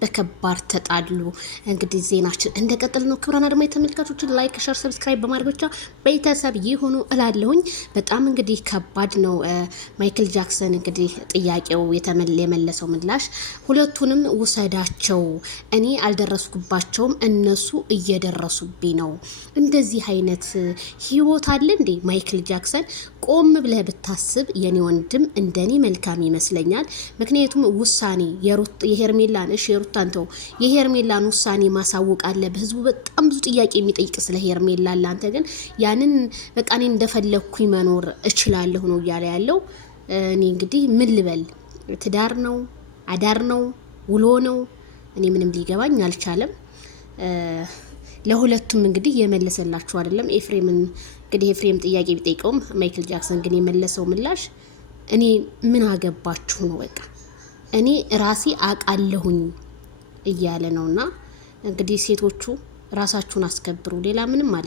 በከባድ ተጣሉ። እንግዲህ ዜናችን እንደቀጠለ ነው። ክብራና ደግሞ የተመልካቾችን ላይክ፣ ሸር፣ ሰብስክራይብ በማድረግ ብቻ ቤተሰብ ይሁኑ እላለሁኝ። በጣም እንግዲህ ከባድ ነው። ማይክል ጃክሰን እንግዲህ ጥያቄው የመለሰው ምላሽ ሁለቱንም ውሰዳቸው፣ እኔ አልደረስኩባቸውም፣ እነሱ እየደረሱብኝ ነው። እንደዚህ አይነት ህይወት አለ እንዴ? ማይክል ጃክሰን ቆም ብለህ ብታስብ የኔ ወንድም እንደኔ መልካም ይመስለኛል። ምክንያቱም ውሳኔ የሄርሜላን የሩታን ተው የሄርሜላን ውሳኔ ማሳወቅ አለብህ። ህዝቡ በጣም ብዙ ጥያቄ የሚጠይቅ ስለ ሄርሜላ፣ አንተ ግን ያንን በቃ እኔ እንደፈለኩኝ መኖር እችላለሁ ነው እያለ ያለው። እኔ እንግዲህ ምን ልበል? ትዳር ነው አዳር ነው ውሎ ነው? እኔ ምንም ሊገባኝ አልቻለም። ለሁለቱም እንግዲህ የመለሰላችሁ አይደለም። ኤፍሬምን እንግዲህ ኤፍሬም ጥያቄ ቢጠይቀውም ማይክል ጃክሰን ግን የመለሰው ምላሽ እኔ ምን አገባችሁ ነው። በቃ እኔ ራሴ አቃለሁኝ እያለ ነውና እንግዲህ ሴቶቹ ራሳችሁን አስከብሩ። ሌላ ምንም